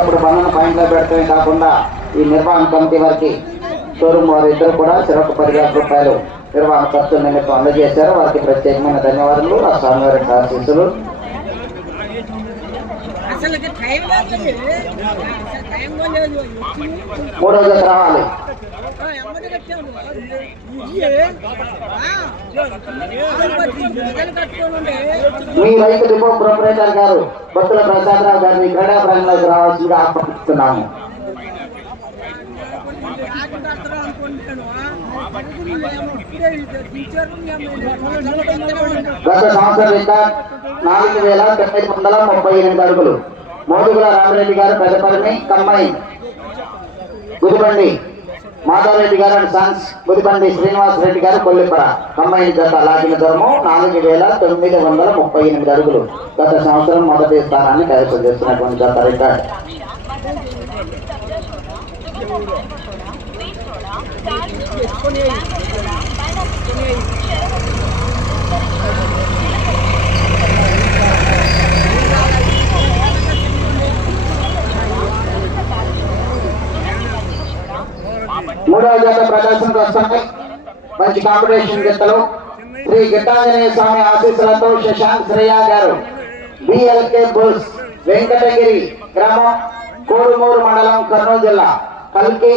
అప్పుడు బంధన పాయింట్లో పెడతామే కాకుండా ఈ నిర్వహణ కమిటీ వారికి షోరూమ్ వారు ఇద్దరు కూడా చెరొక పదివేల రూపాయలు నిర్వహణ ఖర్చు నిమిత్తం అందజేశారు. వారికి ప్రత్యేకమైన ధన్యవాదాలు ఆ స్వామివారి ఆశీస్సులు. మూడో జత రావాలి. మీ రైతు డిపో ప్రొపరేటర్ గారు బొత్తుల ప్రసాదరావు గారిని క్రీడా ప్రాంగణంలోకి రావాల్సిందిగా ఆహ్వానిస్తున్నాము. గత సంవత్సరం రికార్డ్ నాలుగు వేల తొమ్మిది వందల ముప్పై ఎనిమిది అడుగులు. మోదుగుల రామరెడ్డి గారు పెద్దపల్లిని కమ్మాయి గుదిబండి మాధవరెడ్డి గారు అండ్ సన్స్ గుదిబండి శ్రీనివాస్ రెడ్డి గారు కొల్లిపడ. కమ్మాయి జత లాగిన దూరము నాలుగు వేల తొమ్మిది వందల ముప్పై ఎనిమిది అడుగులు. గత సంవత్సరం మొదటి స్థానాన్ని కైవసం చేస్తున్నటువంటి జత రికార్డ్. మూడవ జత ప్రదర్శనకు వస్తున్నాయి మంచి కాంపిటీషన్ గిత్తలు శ్రీ గిట్టాంజనేయ స్వామి ఆశీస్సులతో శశాంక్ శ్రేయ గారు బిఎల్కే బుల్స్ వెంకటగిరి గ్రామం కోడుమూరు మండలం కర్నూలు జిల్లా కల్కి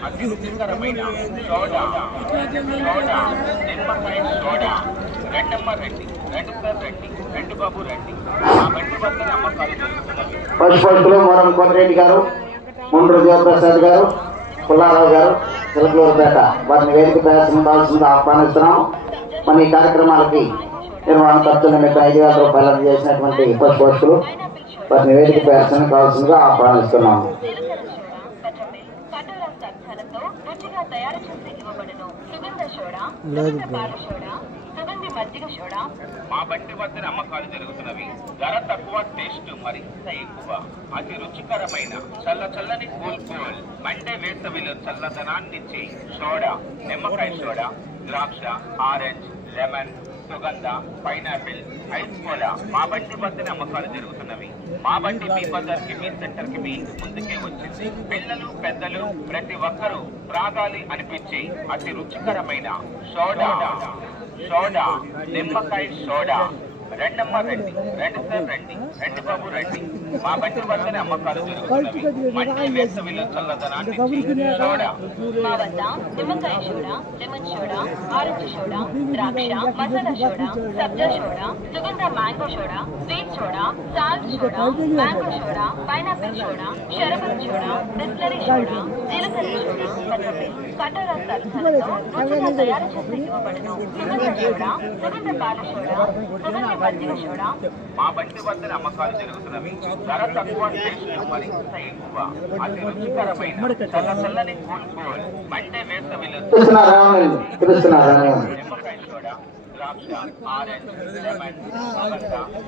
కాళీ కృష్ణా జిల్లా మోరం కోటిరెడ్డి గారు ముండ్రు దేవప్రసాద్ గారు పుల్లారావు గారు చిలకలూరుపేట వారిని వేదిక ప్రయాసం కావాల్సింది ఆహ్వానిస్తున్నాము మన ఈ కార్యక్రమాలకి నిర్వహణ ఖర్చు మీకు ఐదు వేల రూపాయలు అందజేసినటువంటి పశుపక్షులు వారిని వేదిక ప్రయాసం కావాల్సిందిగా ఆహ్వానిస్తున్నాము కఠోర సత్సలతో రుచిగా తయారు చేసి ఇవ్వబడును సుగంధ సోడా మా బట్టి వద్ద అమ్మకాలు జరుగుతున్నవి. ధర తక్కువ టేస్ట్ మరింత ఎక్కువ. అతి రుచికరమైన చల్ల చల్లని కూల్ కూల్. మండే వేసవిలో చల్లదనాన్నిచ్చే సోడా నిమ్మకాయ సోడా ద్రాక్ష ఆరెంజ్ లెమన్ సుగంధ పైనాపిల్ ఐస్ కోలా మా బండి వద్దనే అమ్మకాలు జరుగుతున్నవి. మా బండి మీ బజార్కి మీ సెంటర్కి మీ ఇంటి ముందుకే వచ్చింది. పిల్లలు పెద్దలు ప్రతి ఒక్కరూ త్రాగాలి అనిపించి అతి రుచికరమైన సోడా. సోడా నిమ్మకాయ సోడా. రెండమ్మ రండి రెండు సార్ రండి రెండు బాబు రండి మా బండి వద్దనే అమ్మకాలు జరుగుతున్నవి మంచి వేసవిలో చల్లదనాన్ని సోడా మా వద్ద నిమ్మకాయ soda lemon soda orange soda ద్రాక్ష మసాలా సోడా సబ్జా సోడా సుగంధ mango soda sweet soda salt soda mango soda pineapple soda sharbat soda డిస్లరీ సోడా జీలకర్ర సోడా కటోరా సల్సలతో రుచిగా తయారు చేసి ఇవ్వబడును. సుగంధ సోడా సుగంధ పాల సోడా సుగంధ మజ్జిగ సోడా మా బండి వద్దనే అమ్మకాలు జరుగుతున్నవి. ధర తక్కువ మరింత ఎక్కువ అతి రుచికరమైన చల్ల చల్లని కూల్ కూల్ మండే వేసవిలో ద్రాక్ష orange lemon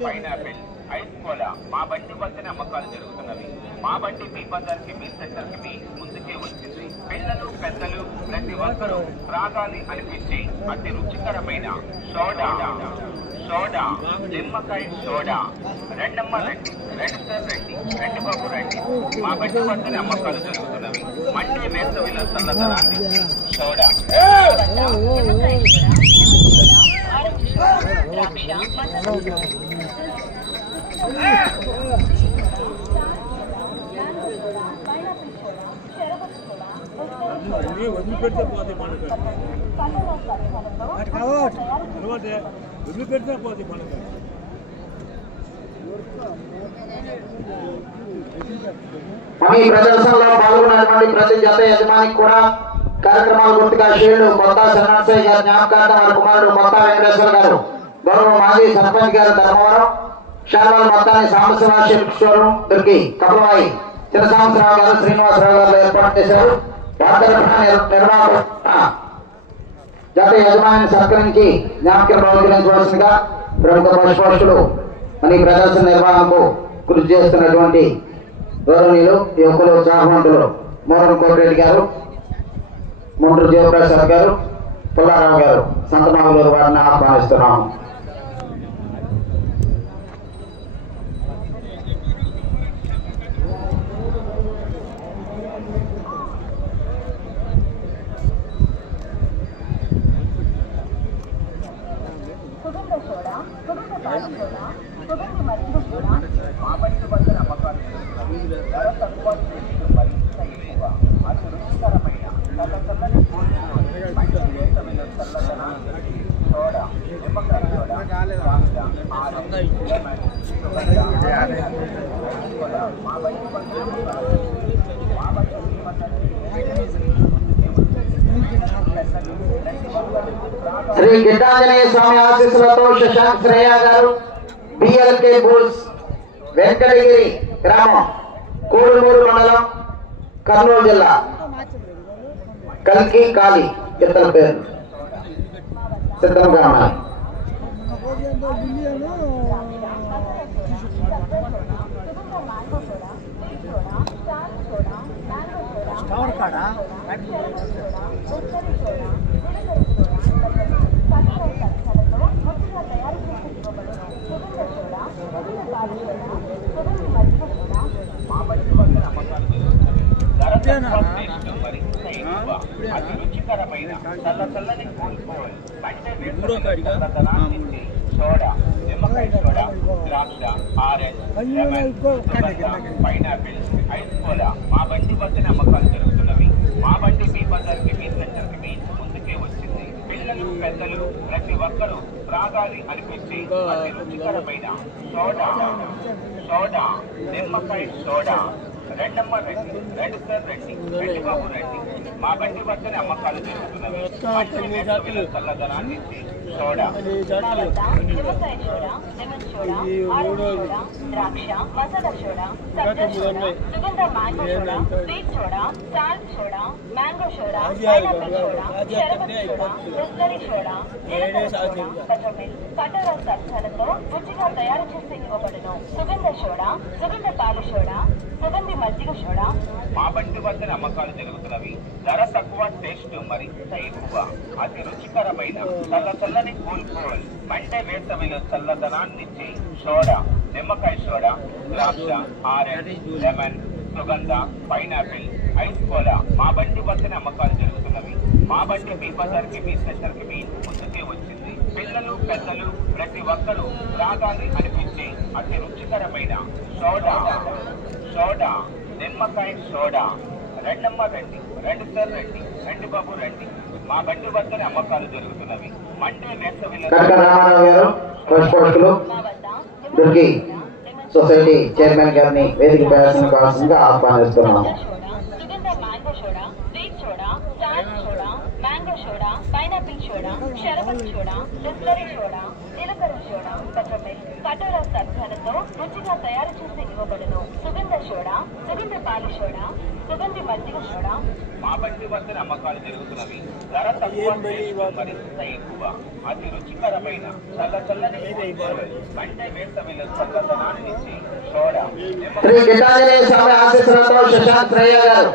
pineapple ice cola మా బండి వద్దనే అమ్మకాలు జరుగుతున్నవి. మా బండి మీ బజార్కి మీ సెంటర్కి మీ ముందుకే వచ్చింది. పిల్లలు పెద్దలు ప్రతి ఒక్కరూ త్రాగాలి అనిపించే అతి రుచికరమైన సోడా. సోడా నిమ్మకాయ సోడా. రెండమ్మ రండి రెండు సార్ రండి రెండు బాబు రండి. మా బండి వద్దనే అమ్మకాలు జరుగుతున్నవి మండే వేసవిలో చల్లదనాన్ని సోడా. వదిలిపెడితే పోతే మనకు తర్వాత వదిలిపెడితే పోతే మనకు ఈ ప్రదర్శనలో పాల్గొన్నటువంటి ప్రతి జత యజమానికి కూడా కార్యక్రమాల గుర్తుగా షీల్డ్ కొత్త శరణార్థయ్య గారి జ్ఞాపకార్థం వారి కుమారుడు కొత్త వెంకటేశ్వర గారు. గౌరవ మాజీ సర్పంచ్ గారు ధర్మవరం. శాల్వాల మొత్తాన్ని సాంబశివాశ్వరం దుర్గి కపలవాయి చిన్న సాంబశివరావు గారు శ్రీనివాసరావు గారు ఏర్పాటు చేశారు. యాత్ర నిర్వాహకులు గత యజమాని సత్కరించి జ్ఞాపకం ప్రవర్తించవలసిందిగా ప్రముఖ పశుపక్షులు మన ఈ ప్రదర్శన నిర్వహణకు కృషి చేస్తున్నటువంటి గౌరవనీయులు యువకులు ఉత్సాహవంతులు మోహన్ కోటిరెడ్డి గారు ముండ్రు జయప్రసాద్ గారు పుల్లారావు గారు సంతమాగులూరు వారిని ఆహ్వానిస్తున్నాము. సుగంధ పాల సోడా సుగంధ మరింగ సోడా మా బండి వద్ద అమ్మకాలు జరుగుతున్నవి ధర తక్కువ టేస్ట్ మరింత ఎక్కువ అతి రుచికరమైన చల్ల చల్లని కూల్ కూల్ మంచి వేసవిలో చల్లదనాన్ని సోడా నిమ్మకాయ సోడా ద్రాక్ష ఆరెంజ్ లెమన్ సుగంధ కూడా మా బండి వద్ద అమ్మకాలు. మా బండి వద్ద శ్రీ గిడ్డాంజనేయ స్వామి ఆశీస్సులతో శశాంక్ శ్రేయ గారు బిఎల్కే బుల్స్ వెంకటగిరి గ్రామం కోడుమూరు మండలం కర్నూలు జిల్లా కల్కి కాళీ ఇతర పేరు సిద్ధంగా ఉన్నాయి స్టవర్ కాడా ధర తక్కువ టేస్ట్ మరింత ఎక్కువ అతి రుచికరమైన చల్ల చల్లని కూల్ కూల్ మంచి వేసవిలో చల్లదనాన్ని ఇచ్చే సోడా నిమ్మకాయ సోడా ద్రాక్ష orange lemon pineapple ice cola మా బండి వద్ద అమ్మకాలు జరుగుతున్నవి మా బండి మీ బజార్కి మీ సెంటర్కి మీ ముందుకే వచ్చింది పిల్లలు పెద్దలు ప్రతి ఒక్కరూ రాగాలి అనిపించి అతి రుచికరమైన సోడా సోడా నిమ్మకాయ సోడా రెండమ్మ రండి రెండు సార్ రండి రెండు బాబు రండి మా బండి వద్దనే అమ్మకాలు జరుగుతున్నవి. చల్లదనాన్ని మా వద్ద నిమ్మకాయ soda lemon soda orange soda ద్రాక్ష మసాలా సోడా సబ్జా సోడా సుగంధ mango soda sweet soda salt soda mango soda pineapple soda sharbat soda Bisleri soda జీలకర్ర సోడా బటర్మిల్క్ కటోరా సబ్జాలతో రుచిగా తయారు చేసి ఇవ్వబడును. సుగంధ సోడా సుగంధ పాలు సోడా సుగంధి మజ్జిగ సోడా. మా బండి వద్దనే అమ్మకాలు జరుగుతున్నవి. ధర తక్కువ టేస్ట్ మరింత ఎక్కువ అతి రుచికరమైన చల్ల చల్లని కూల్ కూల్ మండే వేసవిలో చల్లదనాన్నిచ్చి సోడా నిమ్మకాయ సోడా ద్రాక్ష ఆరెంజ్ లెమన్ సుగంధ పైనాపిల్ ఐస్ కోలా మా బండి వద్దనే అమ్మకాలు జరుగుతున్నవి. మా బండి మీ బజార్కి మీ సెంటర్కి మీ ముందుకే వచ్చింది. పిల్లలు పెద్దలు ప్రతి ఒక్కరూ రాగాలి అనిపించే అతి రుచికరమైన సోడా. సోడా నిమ్మకాయ సోడా. రెండమ్మ రండి రెండు సార్ రండి రెండు బాబు రండి. మా బండి వద్దనే అమ్మకాలు జరుగుతున్నవి. కనక రామారావు గారు పోస్ట్ పోస్టులు దుర్గి సొసైటీ చైర్మన్ గారిని వేదిక ప్రదర్శన కావాల్సిందిగా ఆహ్వానిస్తున్నాము మ్యాంగో సోడా పైనాపిల్ సోడా షరబత్ సోడా బిస్లరీ సోడా జీలకర్ర సోడా బటర్మిల్క్ కటోరా సబ్జాలతో రుచిగా తయారు చేసి ఇవ్వబడును. సుగంధ సోడా సుగంధ పాలు సోడా సుగంధి మజ్జిగ సోడా మా బండి వద్దనే అమ్మకాలు జరుగుతున్నవి. ధర తక్కువ మరింత ఎక్కువ. అతి రుచికరమైన చల్ల చల్లని మండే వేసవిలో చల్లదనాన్ని ఇచ్చి సోడా శ్రీ గిడ్డాంజనేయ స్వామి ఆశీస్సులతో శశాంక్ శ్రేయ గారు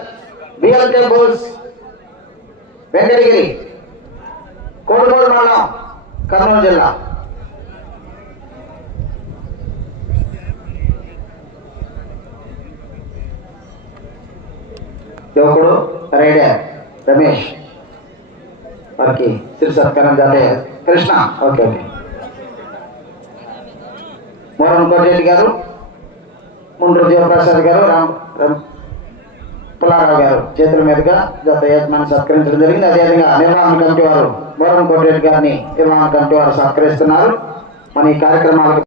బిఎల్కే బుల్స్ వెంకటగిరి కోడుమూరు మండలం కర్నూలు జిల్లా. యువకుడు రైడర్ రమేష్. ఓకే. సిరి సత్కారం జాతే కృష్ణ. Okay okay. మోహన్ కోటిరెడ్డి గారు ముండ్రు జీవప్రసాద్ గారు రామ్ రామ్ పుల్లారావు గారు చేతుల మీదుగా గత యజమాని సత్కరించడం జరిగింది. అదేవిధంగా నిర్వహణ కమిటీ వారు మోహన్ కోటిరెడ్డి గారిని నిర్వహణ కమిటీ వారు సత్కరిస్తున్నారు. మన ఈ కార్యక్రమాలకు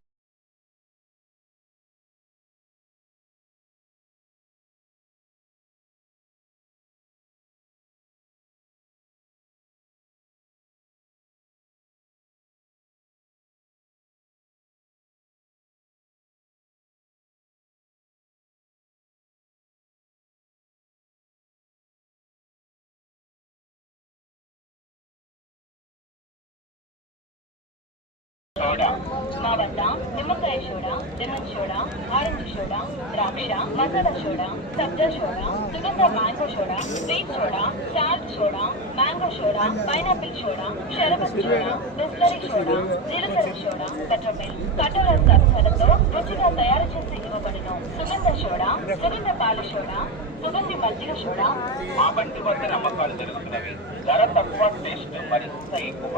సోడా మా వద్ద నిమ్మకాయ soda lemon soda orange soda ద్రాక్ష మసాలా సోడా సబ్జా సోడా సుగంధ mango soda sweet soda salt soda mango soda pineapple soda sharbat soda Bisleri soda జీలకర్ర సోడా పెట్రోమిల్ కటోర సరసలతో రుచిగా తయారు చేసి ఇవ్వబడిన. సుగంధ సోడా సుగంధ పాల సోడా మా బండి వద్ద నమ్మకాలు జరుగుతున్నవి. ధర తక్కువ టేస్ట్ మరింత ఎక్కువ.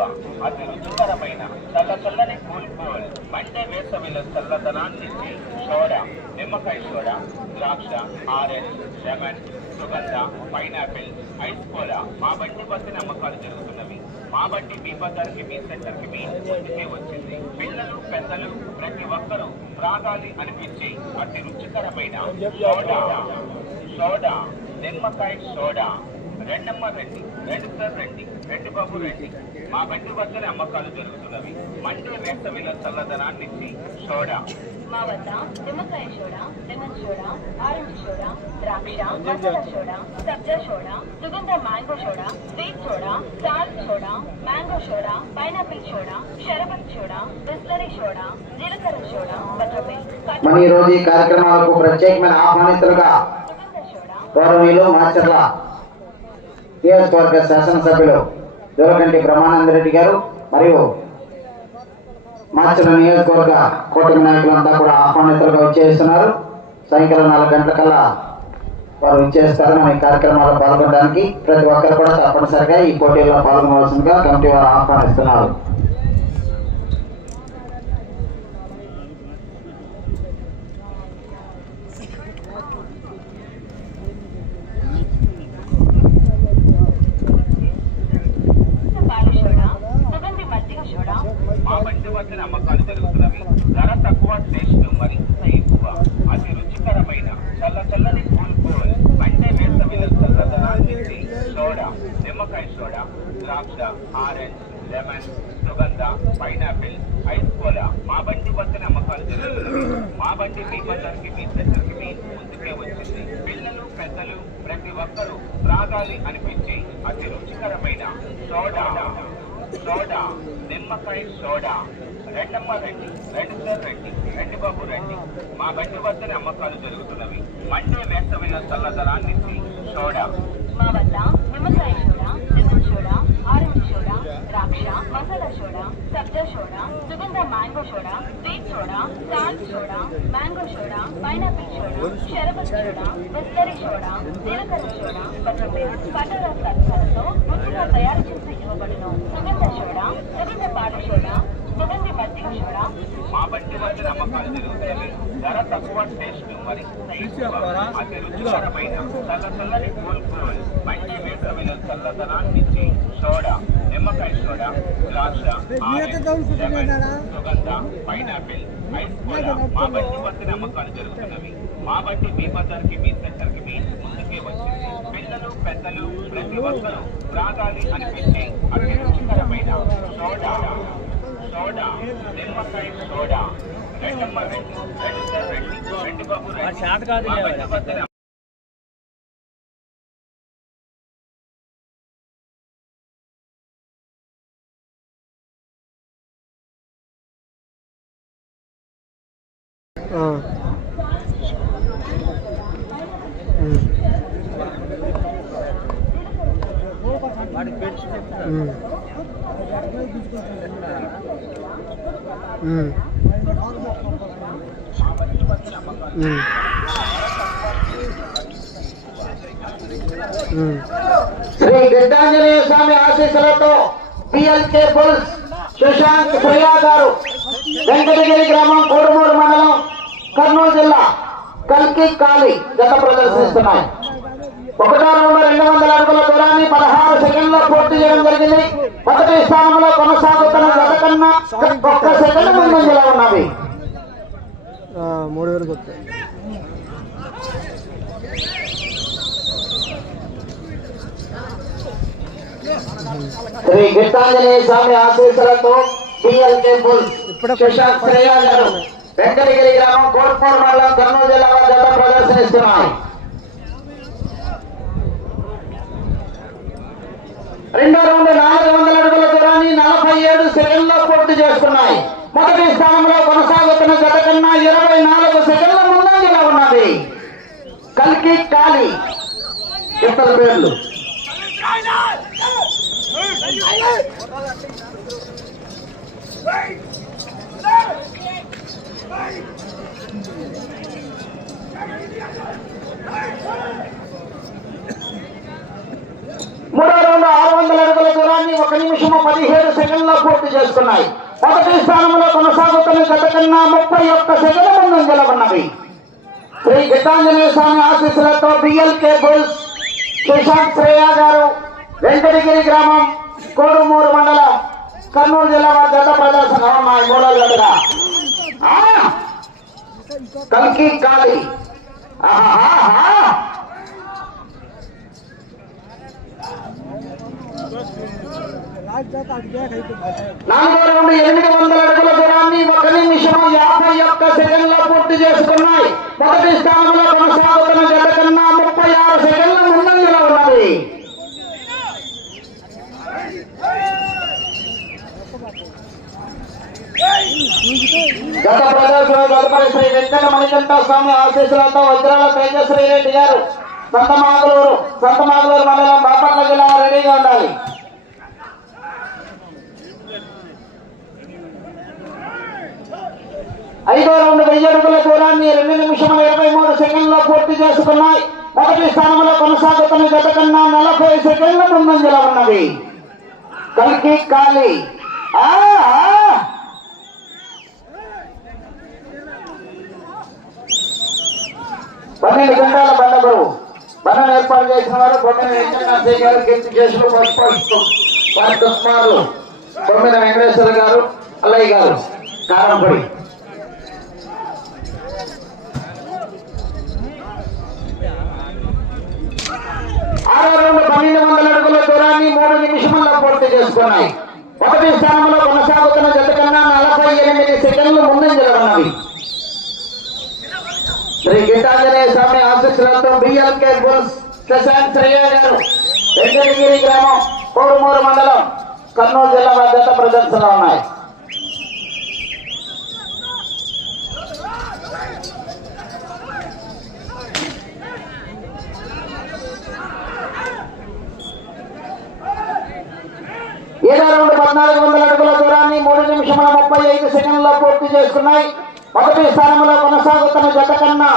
అతి రుచికరమైన చల్ల చల్లని కూల్ కూల్. మండే వేసవిలో చల్లదనాన్ని ఇచ్చే సోడా నిమ్మకాయ సోడా ద్రాక్ష ఆరెంజ్ లెమన్ సుగంధ పైనాపిల్ ఐస్ కోలా. మా బండి వద్ద నమ్మకాలు జరుగుతున్నవి. మా బండి మీ బజార్కి మీ సెంటర్కి మీ ఇంటికి వచ్చింది. పిల్లలు పెద్దలు ప్రతి ఒక్కరూ త్రాగాలి అనిపించే అతి రుచికరమైన సోడా. సోడా నిమ్మకాయ సోడా. రెండమ్మ రండి రెండు సార్ రండి రెండు బాబు రండి మా బండి వద్దనే అమ్మకాలు జరుగుతున్నవి. మండే వేసవిలో చల్లదనాన్ని ఇచ్చి సోడా. మా వద్ద నిమ్మకాయ soda lemon soda orange soda ద్రాక్ష మసాలా సోడా సబ్జా సోడా సుగంధ mango soda sweet soda salt soda mango soda pineapple soda sharbat soda Bisleri soda జీలకర్ర సోడా బటర్మిల్ మన ఈ రోజు ఈ కార్యక్రమాలకు ప్రత్యేకమైన ఆహ్వానితులుగా గౌరవీయులు మాస్టర్ల గౌరవనీయులు నియోజకవర్గ శాసనసభ్యులు దూరకంటి బ్రహ్మానందరెడ్డి గారు మరియు మాచర్ల నియోజకవర్గ కూటమి నాయకులంతా కూడా ఆహ్వానితులుగా వచ్చేస్తున్నారు. సాయంకాలం నాలుగు గంటలకల్లా వారు ఇచ్చేస్తారు మన ఈ కార్యక్రమాల్లో పాల్గొనడానికి ప్రతి ఒక్కరు కూడా తప్పనిసరిగా ఈ పోటీల్లో పాల్గొనవలసిందిగా కమిటీ వారు ఆహ్వానిస్తున్నారు పాల సోడా సుగంధి మజ్జిగ సోడా మా బండి వద్దనే అమ్మకాలు జరుగుతున్నవి. ధర తక్కువ టేస్ట్ మరింత ఎక్కువ. అతి రుచికరమైన చల్ల చల్లని కూల్ కూల్. మండే వేసవిలో చల్లదనాన్ని సోడా నిమ్మకాయ సోడా ద్రాక్ష ఆరెంజ్ లెమన్ సుగంధ పైనాపిల్ ఐస్ కోలా. మా బండి వద్దనే అమ్మకాలు జరుగుతున్నవి మా బండి మీ బజార్కి మీ సెంటర్కి మీ ముందుకే వచ్చింది. పిల్లలు పెద్దలు ప్రతి ఒక్కరూ త్రాగాలి అనిపించే అతి రుచికరమైన సోడా సోడా నిమ్మకాయ సోడా. రెండమ్మ రండి రెండు సార్ రండి రెండు బాబు రండి. మా బండి వద్దనే అమ్మకాలు జరుగుతున్నవి. మండే వేసవిలో చల్లదనాన్ని సోడా. మా వద్ద నిమ్మకాయ సోడా. ఆరెంజ్ సోడా ద్రాక్ష మసాలా సోడా సబ్జా సోడా సుగంధ mango soda sweet soda salt soda mango soda pineapple soda sharbat soda Bisleri soda జీలకర్ర సోడా బటర్మిల్ కటోర సరసలతో రుచిగా తయారు చేసి ఇవ్వబడును సుగంధ సోడా సుగంధ పాల సోడా సుగంధి మజ్జిగ సోడా మా బండి వద్దనే అమ్మకాలు జరుగుతున్నవి ధర తక్కువ టేస్ట్ మరింత ఎక్కువ అతి రుచికరమైన చల్ల చల్లని కూల్ కూల్ మండే వేసవిలో చల్లదనాన్ని ఇచ్చి సోడా నిమ్మకాయ సోడా ద్రాక్ష సుగంధ పైనాపిల్ ఐస్ కోలా మా బండి వద్దనే అమ్మకాలు జరుగుతున్నవి. మా బండి మీ బజార్కి మీ సెంటర్కి మీ ముందుకే వచ్చింది. పిల్లలు పెద్దలు ప్రతి ఒక్కరూ త్రాగాలి అనిపించే అతి రుచికరమైన సోడా. సోడా నిమ్మకాయ సోడా. రెండమ్మ రెండు రెండు రెండు. రెండు బాబు రెండు. శ్రీ గిడ్డాంజనేయ స్వామి ఆశీస్సులతో బిఎల్కే బుల్స్ సుశాంత్ ప్రియా గారు. వెంకటగిరి గ్రామం కోడుమూరు మండలం కర్నూలు జిల్లా కల్కి కాలి గత ప్రదర్శిస్తున్నాయి. ఒకటో రౌండ్ రెండు వందల అడుగుల దూరాన్ని పదహారు సెకండ్లో పూర్తి చేయడం జరిగింది. మొదటి స్థానంలో కొనసాగుతున్న గత కన్నా ఒక్క సెకండ్ ముందంజలో ఉన్నవి మూడు వేలకు వస్తాయి శ్రీ గిట్టాంజనేయ స్వామి ఆశీస్సులతో బుల్స్ సుశాంత్ ప్రియా గారు వెంకటగిరి గ్రామం కోట్పూర్ మండలం కర్నూలు జిల్లా జత ప్రదర్శనిస్తున్నాయి. రెండో రౌండ్ నాలుగు వందల అడుగుల దూరాన్ని నలభై ఏడు సెకండ్లో పూర్తి చేస్తున్నాయి. మొదటి స్థానంలో కొనసాగుతున్న గత కన్నా ఇరవై నాలుగు సెకండ్ల ముందంజలో ఉన్నది. కల్కి కాలి. ఇతర పేర్లు మూడో రౌండ్ ఆరు వందల అడుగుల దూరాన్ని ఒక నిమిషము స్థానంలో పూర్తి చేసుకున్నాయి. మొదటి స్థానంలో కొనసాగుతున్న గత కన్నా ముప్పై ఒక్క సెకండ్ల ముందంజలో ఉన్నవి శ్రీ గీతాంజనేయ స్వామి ఆశీస్సులతో బిఎల్కే బుల్స్ శశాంత్ శ్రేయ గారు వెంకటగిరి గ్రామం కోడుమూరు మండలం కర్నూలు జిల్లా వారి గత ప్రదర్శన ఉన్నాయి మూడో జతగా ఆ! కల్కి కాలి ఆహాహా! రాజ్ జాత అటు బ్యాక్ అయిపోయింది నాలుగో రౌండ్ ఎనిమిది వందల అడుగుల దూరాన్ని ఒక నిమిషం యాభై ఒక్క సెకండ్లో పూర్తి చేసుకున్నాయి. మొదటి స్థానంలో కొనసాగుతున్న జత కన్నా ముప్పై ఆరు సెకండ్ల ముందంజలో ఉన్నది. గత ప్రదర్శన తదుపరి శ్రీ వెంకట మణికంఠ స్వామి ఆశీస్సులతో వజ్రాల తేజశ్రీ రెడ్డి గారు సంతమాగులూరు సంతమాగులూరు మండలం బాపట్ల జిల్లా రెడీగా ఉండాలి. ఐదో రౌండ్ వెయ్యి అడుగుల దూరాన్ని రెండు నిమిషముల ఇరవై మూడు సెకండ్లో పూర్తి చేసుకున్నాయి. మొదటి స్థానంలో కొనసాగుతున్న గత కన్నా నలభై సెకండ్ల ముందంజల ఉన్నది. కలికి కాలి. ఆ. పన్నెండు గంటల బండ గురువు బండను ఏర్పాటు చేసిన వారు బొమ్మిన వెంకటనాథయ్య గారు కీర్తి చేసులు పుష్ప బొమ్మిన వెంకటేశ్వర గారు అల్లయ్య గారు కారంపడి. పూర్తి ఒకటి స్థానంలో కొనసాగుతున్న జత కన్నా నలభై ఎనిమిది సెకండ్లు ముందంజలో ఉన్నవి శ్రీ గీతాంజనేయ స్వామి ఆశీస్సులతో బిఎల్కే బుల్స్ శశాంత్ శ్రేయ గారు వెంకటగిరి గ్రామం కోరుమూరు మండలం కర్నూలు జిల్లా బాధ్యత జత ఉన్నాయి. ఏడో రౌండ్ పద్నాలుగు వందల అడుగుల దూరాన్ని మూడు నిమిషముల ముప్పై ఐదు సెకండ్లో పూర్తి చేసుకున్నాయి. మొదటి స్థానంలో కొనసాగుతున్న జత కన్నా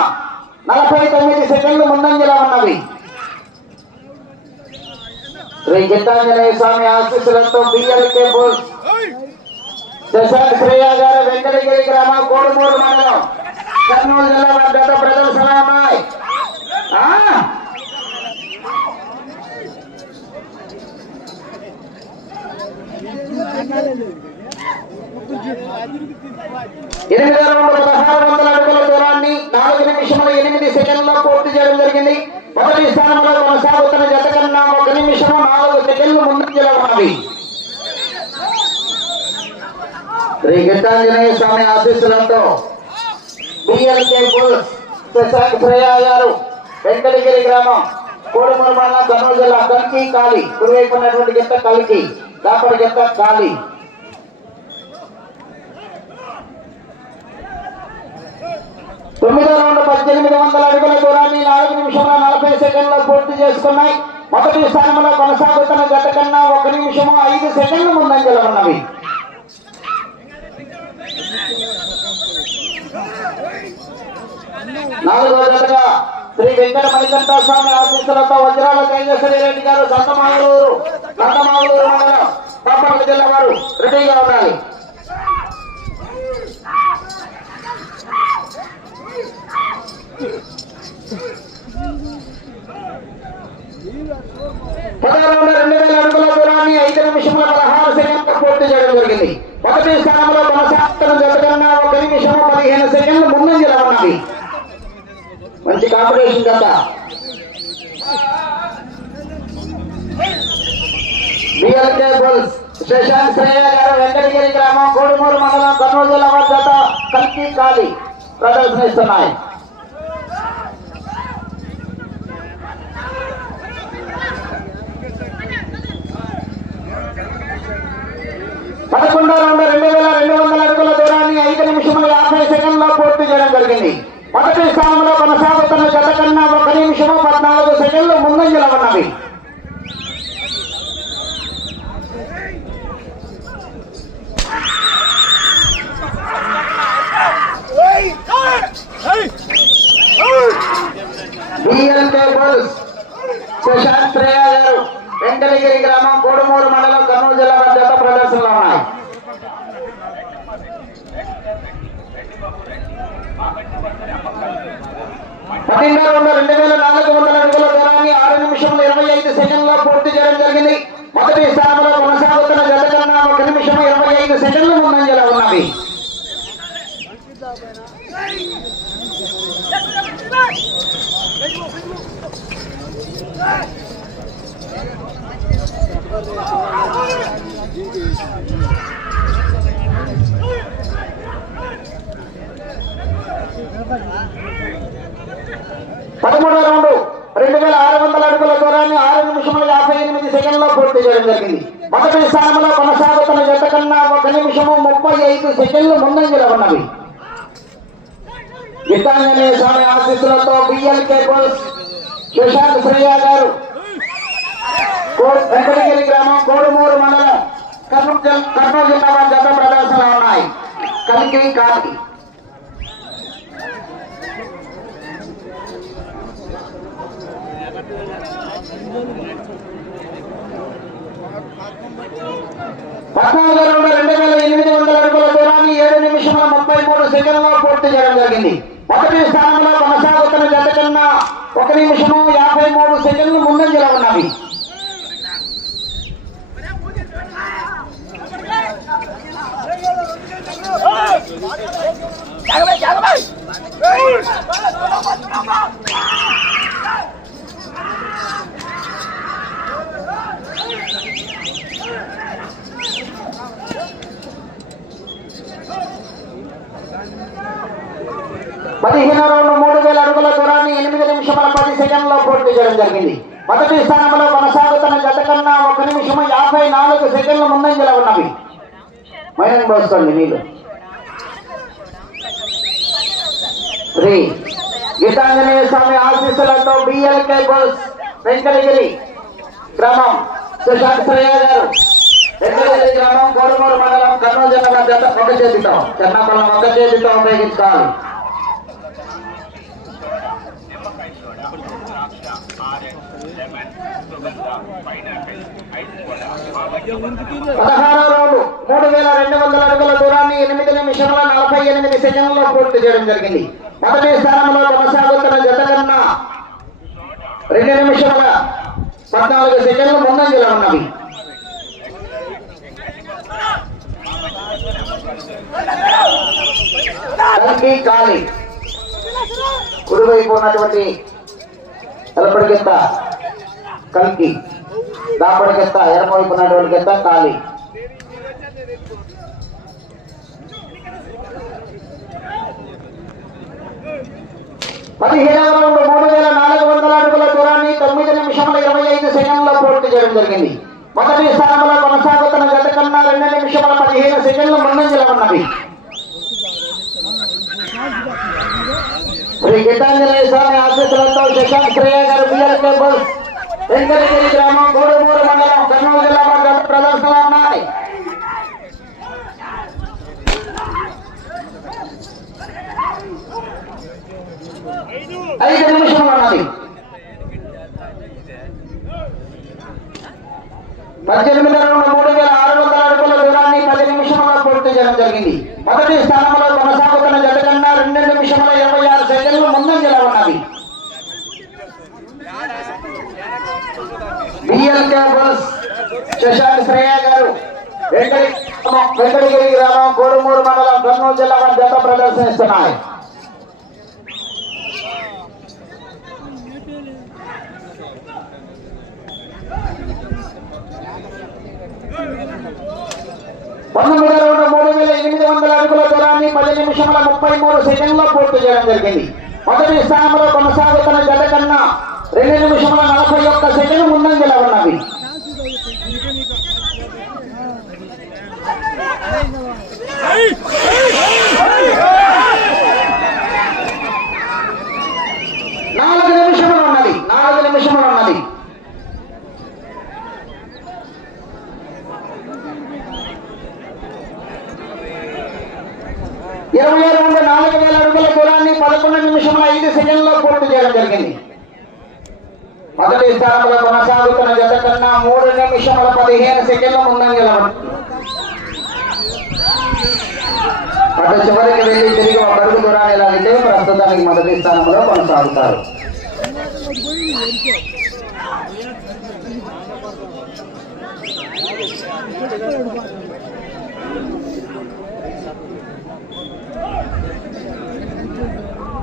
నలభై తొమ్మిది సెకండ్లు ముందంజలో ఉన్నవి. శ్రీ గీతాంజనేయ స్వామి ఆశీస్సులతో బిఎల్కే బోస్ శశాంత్ శ్రేయ గారు వెంకటగిరి గ్రామం కోడుమూరు మండలం. కర్నూలు జిల్లా గత ప్రదర్శన ఎనిమిది వేల ఎనిమిది రౌండ్ల పదహారు వందల అడుగుల దూరాన్ని నాలుగు నిమిషముల ఎనిమిది సెకండ్లో పూర్తి చేయడం జరిగింది. మొదటి స్థానంలో కొనసాగుతున్న జత కన్నా ఒక నిమిషము నాలుగు సెకండ్లు ముందంజలో ఉన్నవి శ్రీ గీతాంజనేయ స్వామి ఆశీస్సులతో బిఎల్కే బుల్స్ శ్రేయ గారు వెంకటగిరి గ్రామం కోడుమూరు మండలం కర్నూలు జిల్లా కల్కి కాలి కుడివైపు ఉన్నటువంటి గింత కలికి. దాపడి గింత తొమ్మిదో రౌండ్ పద్దెనిమిది వందల అడుగుల దూరాన్ని నాలుగు నిమిషంలో నలభై సెకండ్లు పూర్తి చేసుకున్నాయి. మొదటి స్థానంలో కొనసాగుతున్న గత కన్నా ఒక నిమిషము ఐదు సెకండ్లు ముందంజలో ఉన్నవి. నాలుగో శ్రీ వెంకట మణికంఠ స్వామి ఆశీస్సులతో వజ్రాల తేజశ్వరి రెడ్డి గారు సంతమాగులూరు సంతమాగులూరు మండలం బాపట్ల జిల్లా వారు రెడీగా ఉండాలి. పదహారు రెండు వేల అడుగుల దూరాన్ని ఐదు నిమిషముల పదహారు సెకండ్లు పూర్తి చేయడం జరిగింది. మొదటి స్థానంలో కొనసాగుతున్న జత ఒక నిమిషము పదిహేను సెకండ్లు ముందంజలో ఉన్నది. మంచి కాంపిటీషన్ జత బిఎల్కే బుల్స్ శశాంత్ శ్రేయ గారు వెంకటగిరి గ్రామం కోడుమూరు మండలం కర్నూలు జిల్లా వారి జత కల్కి కాలి ప్రదర్శనిస్తున్నాయి. పదకొండో రౌండ్ రెండు వేల రెండు వందల అడుగుల దూరాన్ని ఐదు నిమిషముల యాభై దూరం పూర్తి చేయడం జరిగింది. మొదటి స్థానంలో కొనసాగుతున్న గత కన్నా ఒక నిమిషము పద్నాలుగు సెకండ్లు ముందంజలో ఉన్నవి బిఎల్కే బుల్స్ శ్రేయ గారు వెంకటగిరి గ్రామం కోడుమూరు మండలం కర్నూలు జిల్లా వారి ప్రదర్శనలో ఉన్నాయి. కఠినంగా ఉన్న రెండు వేల నాలుగు వందల అడుగుల దూరాన్ని ఆరు నిమిషంలో ఇరవై ఐదు సెకండ్లో పూర్తి చేయడం జరిగింది మొదటి స్థానంలో కొనసాగుతున్న జత కన్నా ఒక నిమిషం ఇరవై ఐదు సెకండ్లు ముందంజలో ఉన్నవి పదమూడవ రౌండ్ రెండు వేల ఆరు వందల అడుగుల దూరాన్ని ఆరు నిమిషముల యాభై ఎనిమిది సెకండ్లో పూర్తి చేయడం జరిగింది. మొదటి స్థానంలో కొనసాగుతున్న జత కన్నా ఒక నిమిషము ముప్పై ఐదు సెకండ్లు ముందంజలో ఉన్నవి. గీతాంజనేయ స్వామి ఆశీస్సులతో బిఎల్కే బోస్ సుశాంత్ ప్రియా గారు వెంకటగిరి గ్రామం కోడుమూరు మండలం కర్నూలు జిల్లా కర్నూలు జిల్లా వారి జత ప్రదర్శనలు ఉన్నాయి. కలికి కాకి పద్నాలుగు రెండు రెండు వేల ఎనిమిది వందల అడుగుల దూరాన్ని ఏడు నిమిషముల ముప్పై మూడు సెకండ్లో పూర్తి చేయడం జరిగింది. మొదటి స్థానంలో కొనసాగుతున్న జత కన్నా ఒక నిమిషము యాభై మూడు సెకండ్లు ముందంజలో ఉన్నవి. పదిహేను రౌండ్ మూడు వేల అడుగుల దూరాన్ని ఎనిమిది నిమిషముల పది సెకండ్లో పూర్తి చేయడం జరిగింది. మొదటి స్థానంలో కొనసాగుతున్న గత కన్నా ఒక నిమిషము యాభై నాలుగు సెకండ్ల ముందంజల ఉన్నవి. మైన పోసుకోండి నీళ్ళు శ్రీ గీతాంజనేయ స్వామి ఆశీస్సులతో బిఎల్కే బోస్ వెంకటగిరి గ్రామం సుశాంత్ శ్రేయ గారు. వెంకటగిరి గ్రామం కోడుమూరు మండలం కర్నూలు జిల్లా వారి ఒక చేతితో చెన్నపల్లం ఒక చేతితో ఉపయోగించుకోవాలి నిమ్మకాయ సోడా ద్రాక్ష ఆరెంజ్ లెమన్ సుగంధ పైనాపిల్ ఐస్ సోడా ఆవకాయ పదహారో రౌండ్ మూడు వేల రెండు వందల అడుగుల దూరాన్ని ఎనిమిది నిమిషముల నలభై ఎనిమిది సెకండ్లలో పూర్తి చేయడం జరిగింది. మొదటి స్థానంలో కొనసాగుతున్న జత కన్నా రెండు నిమిషముల పద్నాలుగు సెకండ్లు ముందంజలో ఉన్నవి. కల్కి కాలి కుడివైపు ఉన్నటువంటి తలపడి కింద కల్కి. దాపడి దాపడికెత్త ఎడమవైపు ఉన్నటువంటి కెత్త కాలి పదిహేనవ రౌండ్ మూడు వేల నాలుగు వందల అడుగుల దూరాన్ని తొమ్మిది నిమిషముల ఇరవై ఐదు సెకండ్లో పూర్తి చేయడం జరిగింది. మొదటి స్థానంలో కొనసాగుతున్న గత కన్నా రెండు నిమిషముల పదిహేను సెకండ్లు ముందంజల ఉన్నవి శ్రీ గీతాంజనేయ స్వామి ఆశీస్సులతో శశాంత్ శ్రేయ గారు బిఎల్కే బస్ వెంకటగిరి గ్రామం కోడుమూరు మండలం కర్నూలు జిల్లా వారి ప్రదర్శన ఉన్నాయి ఐదు నిమిషం ఉన్నది. పద్దెనిమిది రెండు మూడు వేల ఆరు వందల అడుగుల దూరాన్ని పది నిమిషంలో పూర్తి చేయడం జరిగింది. మొదటి స్థానంలో కొనసాగుతున్న జత కన్నా రెండు నిమిషంలో ఇరవై ఆరు సెకండ్లు ముందంజలో ఉన్నవి. బిఎల్కే బస్ శశాంక్ శ్రేయ గారు. వెంకటగిరి గ్రామం కోడుమూరు మండలం కర్నూలు జిల్లా జత ప్రదర్శిస్తున్నాయి. పంతొమ్మిది మూడు వేల ఎనిమిది వందల అడుగుల దూరాన్ని పది నిమిషముల ముప్పై మూడు సెకండ్లో పూర్తి చేయడం జరిగింది. మొదటి స్థానంలో కొనసాగుతున్న జత కన్నా రెండు నిమిషముల నలభై ఒక్క సెకండ్ ముందంజల ఉన్నది నాలుగు నిమిషములు ఉన్నది. నాలుగు నిమిషములు ఉన్నది. ఇరవై రెండు నాలుగు వేల అడుగుల దూరాన్ని పదకొండు నిమిషంలో ఐదు సెకండ్లో పూర్తి చేయడం జరిగింది. మొదటి స్థానంలో కొనసాగుతున్న జత కన్నా మూడు నిమిషముల పదిహేను సెకండ్ల ముందంజలో అటు చివరికి వెళ్ళి తిరిగి ఒక అడుగు దూరాన్ని లాగితే ప్రస్తుతానికి మొదటి స్థానంలో కొనసాగుతారు.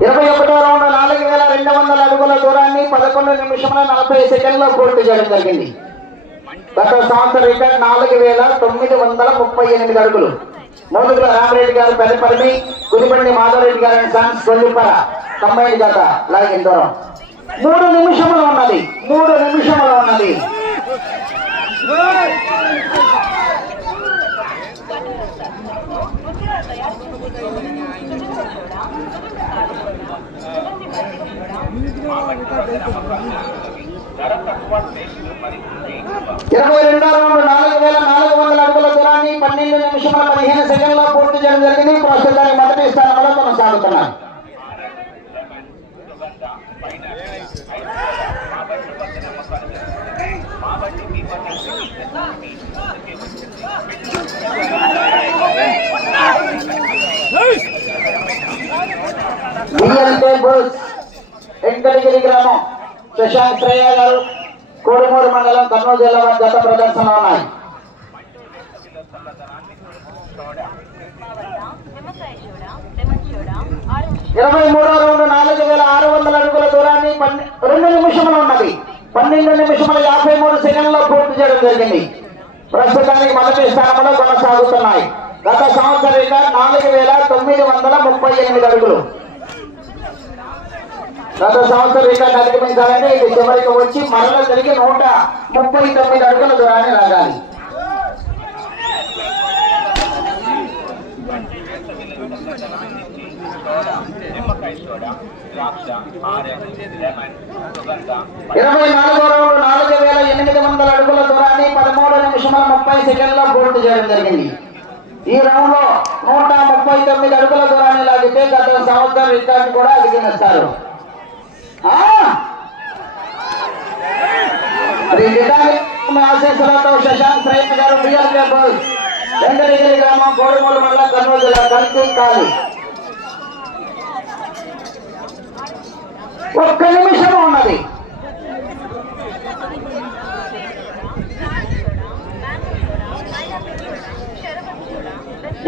ఇరవై ఒకటో రౌండ్ రెండు వందల అడుగుల దూరాన్ని పదకొండు నిమిషముల నలభై సెకండ్లో పూర్తి చేయడం జరిగింది. గత సంవత్సరం రికార్డ్ నాలుగు వేల తొమ్మిది వందల ముప్పై ఎనిమిది అడుగులు. మోదుగుల రామరెడ్డి గారు పెద్దపల్లి గురిపల్లి మాధవరెడ్డి గారి సన్స్ కొల్లిపర కంబైన్ జత లాగిన దూరం. మూడు నిమిషములు ఉన్నది. మూడు నిమిషములు ఉన్నది ధర తక్కువ టేస్ట్ మరి రుచి ఎక్కువ ఇరవై రెండో రౌండ్ నాలుగు వేల నాలుగు వందల అడుగుల దూరాన్ని పన్నెండు నిమిషముల పదిహేను సెకండ్లో పూర్తి చేయడం జరిగింది ప్రస్తుతానికి మొదటి స్థానంలో కొనసాగుతున్నారు సుగంధ పైన మా బట్టి వెంకటగిరి గ్రామం శశాంక్ శ్రేయ గారు కోడుమూరు మండలం కర్నూలు జిల్లా వారి గత ప్రదర్శనలో ఉన్నాయి. ఇరవై మూడో రౌండ్ నాలుగు వేల ఆరు వందల అడుగుల దూరాన్ని పన్నె- రెండు నిమిషములు ఉన్నది. పన్నెండు నిమిషముల యాభై మూడు సెకండ్లో పూర్తి చేయడం జరిగింది. ప్రస్తుతానికి మొదటి స్థానంలో కొనసాగుతున్నాయి. గత సంవత్సరంగా నాలుగు వేల తొమ్మిది వందల ముప్పై ఎనిమిది అడుగులు. గత సంవత్సరం రికార్డ్ అధిగమించాలంటే ఇది చివరికి వచ్చి మరల తిరిగి నూట ముప్పై తొమ్మిది అడుగుల దూరాన్ని లాగాలి. ఇరవై నాలుగో రౌండ్ నాలుగు వేల ఎనిమిది వందల అడుగుల దూరాన్ని పదమూడు నిమిషముల ముప్పై సెకండ్లో పూర్తి చేయడం జరిగింది. ఈ రౌండ్లో నూట ముప్పై తొమ్మిది అడుగుల దూరాన్ని లాగితే గత సంవత్సరం రికార్డు కూడా అధిగమిస్తారు. మరి ఆశీస్సులతో శశాంక్ శ్రేయ గారు బిఆర్ బాల్ వెంకటగిరి గ్రామం కోడిమూల మండలం కర్నూలు జిల్లా కలిసి కాలి ఒక్క నిమిషం ఉన్నది.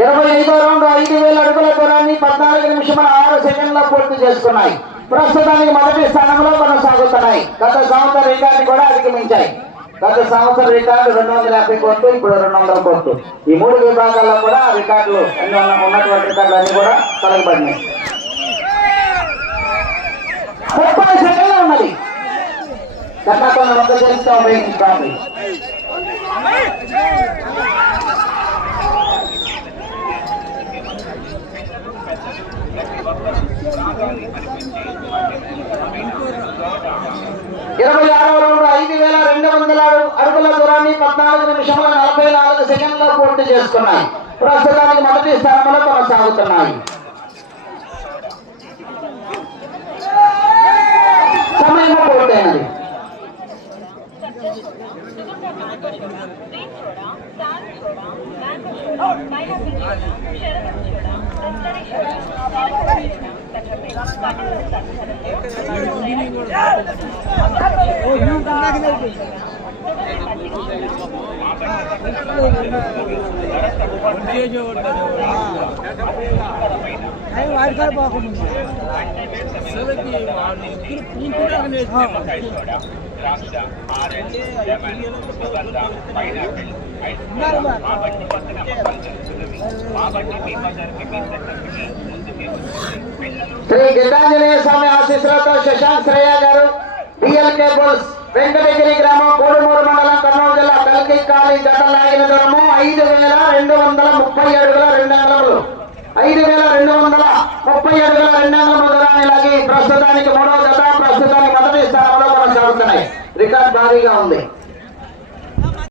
ఇరవై ఐదో రౌండ్ ఐదు వేల అడుగుల దూరాన్ని పద్నాలుగు నిమిషముల ఆరు సెకండ్ల పూర్తి చేసుకున్నాయి. ప్రస్తుతానికి మొదటి స్థానంలో కొనసాగుతున్నాయి. గత సంవత్సరం రికార్డు కూడా అధిగమించాయి. గత సంవత్సరం రికార్డు రెండు వందల యాభై కోట్లు ఇప్పుడు రెండు వందల కోట్లు. ఈ మూడు విభాగాల్లో కూడా రికార్డులు అన్ని ఉన్నటువంటి రికార్డులు అన్ని కూడా కలగబడినాయి ముప్పై సెకండ్లు ఉన్నది. కర్ణాటక వంద చేస్తూ ఉపయోగించుకోండి ఇరవై ఆరవ రౌండ్ ఐదు వేల రెండు వందల అడుగుల దూరాన్ని పద్నాలుగు నిమిషముల నలభై నాలుగు సెకండ్లో పూర్తి చేసుకున్నాయి ప్రస్తుతానికి మొదటి స్థానంలో కొనసాగుతున్నాయి సమయం పూర్తయినది చూడా soda sweet soda salt soda mango soda pineapple soda షెర్బత్ soda raspberry soda జీలకర్ర సోడా కచ్చపి కట్టెల నిమ్మకాయ సోడా ద్రాక్ష ఆరెంజ్ లెమన్ సుగంధ పైనాపిల్ శ్రీ గీతాంజనేయ స్వామి ఆశీస్సులతో శశాంక్ శ్రేయ గారు బిఎల్కే బుల్స్ వెంకటగిరి గ్రామం కోడుమూరు మండలం కర్నూలు జిల్లా కల్కి కాలి జత లాగిన దూరము ఐదు వేల రెండు వందల ముప్పై అడుగుల రెండు అంగళములు ఐదు వేల రెండు వందల ముప్పై అడుగుల రెండు అంగళముల దూరాన్ని లాగి ప్రస్తుతానికి మూడవ జత ప్రస్తుతానికి మొదటి స్థానంలో కొనసాగుతున్నాయి. రికార్డ్ భారీగా ఉంది.